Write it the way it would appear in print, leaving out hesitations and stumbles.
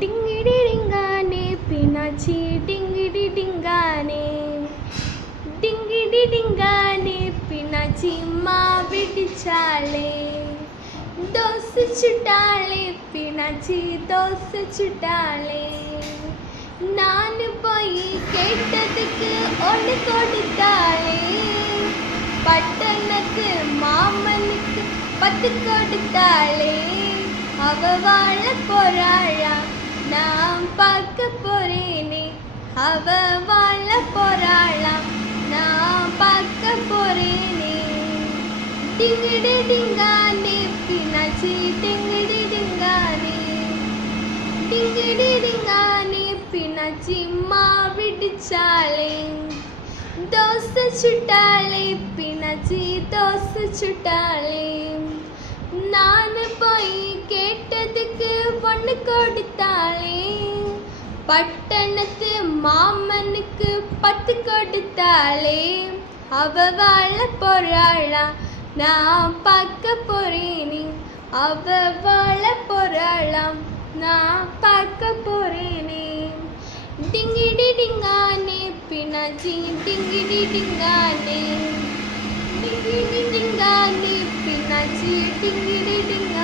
டிங்கிடி டிங்கானே பினாச்சி டிங்கிடி டிங்கானே டிங்கிடி டிங்கானே பினாச்சி மாவிடிச்சாலே தோசை சுட்டாலே பினாச்சி தோசை சுட்டாலே நான் போய் கேட்டதுக்கு ஒன்று கொடுத்தாளே பட்டணத்து மாமனுக்கு 10 கொடுத்தாளே அவ வாழ போறாளா நான் பார்க்க போறேனே அவ வாழ போறாளா நான் பார்க்க போறேனே டிங்கிடி டிங்கானே பினாச்சி டிங்கிடி டிங்கானே டிங்கிடி டிங்கானே பினாச்சி மாவிடிச்சாலே தோசை சுட்டாலே பினாச்சி தோசை சுட்டாலே நான் போய் கேட்டதுக்கு பொண்ணு கொடுத்தாளே பட்டணத்து மாமனுக்கு 10 கொடுத்தாளே அவ வாழ போறாளா நான் பார்க்க போறேனே அவ வாழ போறாளா நான் பார்க்க போறேனே டிங்கிடி டிங்கானே பினாச்சி டிங்கிடி டிங்கானே டிங்கிடி டிங்கானே பினாச்சி டிங்கிடி டிங்கானே